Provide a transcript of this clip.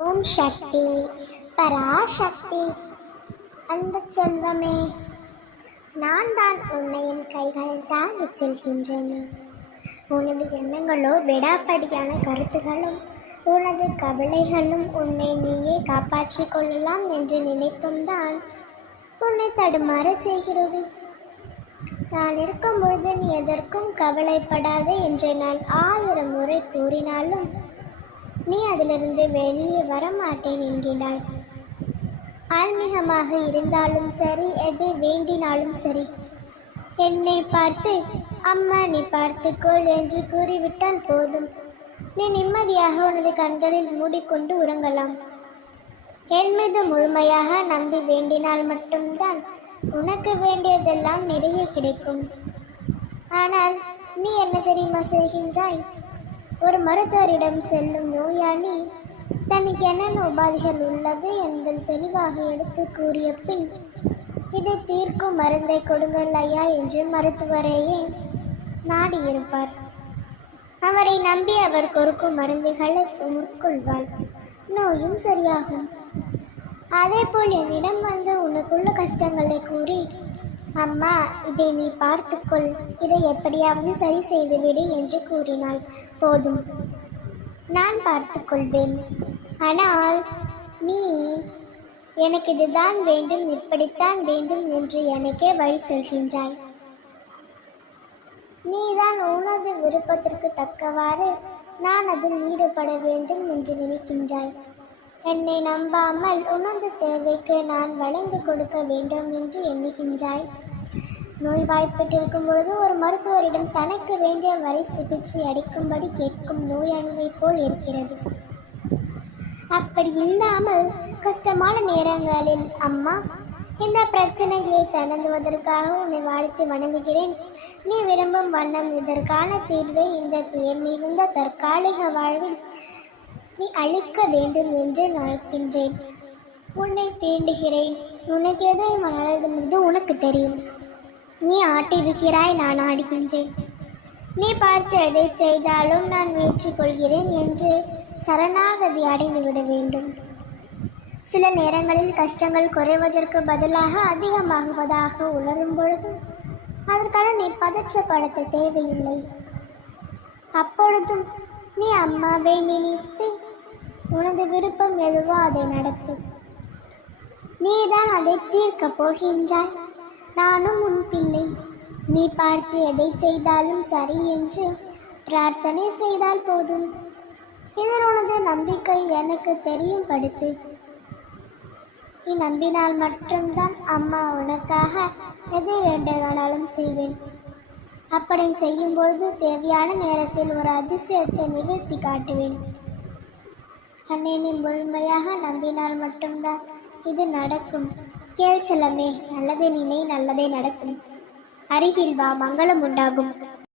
ஓம் சக்தி. பராசக்தி. அன்பு செல்வமே நான் தான் உன்னை என் கைகளில் தாங்கிச் செல்கின்றேனே. உனது எண்ணங்களோ விடாப்படியான கருத்துகளும் உனது கவலைகளும் உன்னை நீயே காப்பாற்றிக் கொள்ளலாம் என்று நினைப்பும் தான் உன்னை தடுமாறச் செய்கிறது. நான் இருக்கும் பொழுது நீ எதற்கும் கவலைப்படாதே என்று நான் ஆயிரம் முறை கூறினாலும் நீ அதிலிருந்து வெளியே வரமாட்டேன் என்கிறாய். ஆன்மீகமாக இருந்தாலும் சரி எது வேண்டினாலும் சரி. என்னை பார்த்து அம்மா நீ பார்த்துக்கொள் என்று கூறிவிட்டால் போதும். நீ நிம்மதியாக உனது கண்களில் மூடிக்கொண்டு உறங்கலாம். என் மீது முழுமையாக நம்பி வேண்டினால் மட்டும்தான் உனக்கு வேண்டியதெல்லாம் நிறைய கிடைக்கும். ஆனால் நீ என்ன தெரியுமா செய்கின்றாய்? ஒரு மருத்துவரிடம் செல்லும் நோயாளி தனக்கு என்னென்ன உபாதைகள் உள்ளது என்பது தெளிவாக எடுத்து கூறிய பின் இதை தீர்க்கும் மருந்தை கொடுங்கள் ஐயா என்று மருத்துவரையே நாடியிருப்பார் அவரை நம்பி அவர் கொடுக்கும் மருந்துகளை உட்கொள்வாள் நோயும் சரியாகும். அதேபோல் என்னிடம் வந்து உனக்குள்ள கஷ்டங்களை கூறி அம்மா இதை நீ பார்த்துக்கொள். இதை எப்படியாவது சரி செய்துவிடு என்று கூறினாள். போதும். நான் பார்த்துக்கொள்வேன். ஆனால் நீ எனக்கு இதுதான் வேண்டும் இப்படித்தான் வேண்டும் என்று எனக்கே வழி சொல்கின்றாய். நீதான் உனது விருப்பத்திற்கு தக்கவாறு நான் அதில் ஈடுபட வேண்டும் என்று நினைக்கின்றாய். என்னை நம்பாமல் உணர்ந்த தேவைக்கு நான் வளைந்து கொடுக்க வேண்டும் என்று எண்ணுகின்றாய். நோய்வாய்ப்பட்டிருக்கும் பொழுது ஒரு மருத்துவரிடம் தனக்கு வேண்டிய வரை சிகிச்சை அளிக்கும்படி கேட்கும் நோயாளியைப் போல் இருக்கிறது. அப்படி இல்லாமல் கஷ்டமான நேரங்களில் அம்மா இந்த பிரச்சனையை தணந்துவதற்காக உன்னை வாழ்த்து வணங்குகிறேன். நீ விரும்பும் வண்ணம் இதற்கான தீர்வை இந்த துயர் மிகுந்த தற்காலிக வாழ்வில் நீ அழிக்க வேண்டும் என்று நினைக்கின்றேன். உன்னை வேண்டுகிறேன். உனக்கு எதை நல்லது உனக்கு தெரியும். நீ ஆட்டிருக்கிறாய் நான் ஆடுகின்றேன். நீ பார்த்து எதை செய்தாலும் நான் முயற்சி கொள்கிறேன் என்று சரணாகதி அடைந்து விட வேண்டும். சில நேரங்களில் கஷ்டங்கள் குறைவதற்கு பதிலாக அதிகமாகுவதாக உணரும் பொழுது அதற்கான நீ பதற்றப்படுத்த தேவையில்லை. அப்பொழுதும் நீ அம்மாவை நினைத்து உனது விருப்பம் எதுவோ அதை நடத்து. நீதான் அதை தீர்க்கப் போகின்றாய். நானும் உன் பிள்ளை. நீ பார்த்து எதை செய்தாலும் சரி என்று பிரார்த்தனை செய்தால் போதும். இதில் உனது நம்பிக்கை எனக்கு தெரியும் படுத்து. நீ நம்பினால் மட்டும்தான் அம்மா உனக்காக எதை வேண்டுமானாலும் செய்வேன். அப்படி செய்யும்பொழுது தேவையான நேரத்தில் ஒரு அதிசயத்தை நிகழ்த்தி காட்டுவேன். அன்னை நீ முழுமையாக நம்பினால் மட்டும்தான் இது நடக்கும். கேள் செல்லமே நல்லதை நினை நல்லதே நடக்கும். அருகில் வா மங்களம் உண்டாகும்.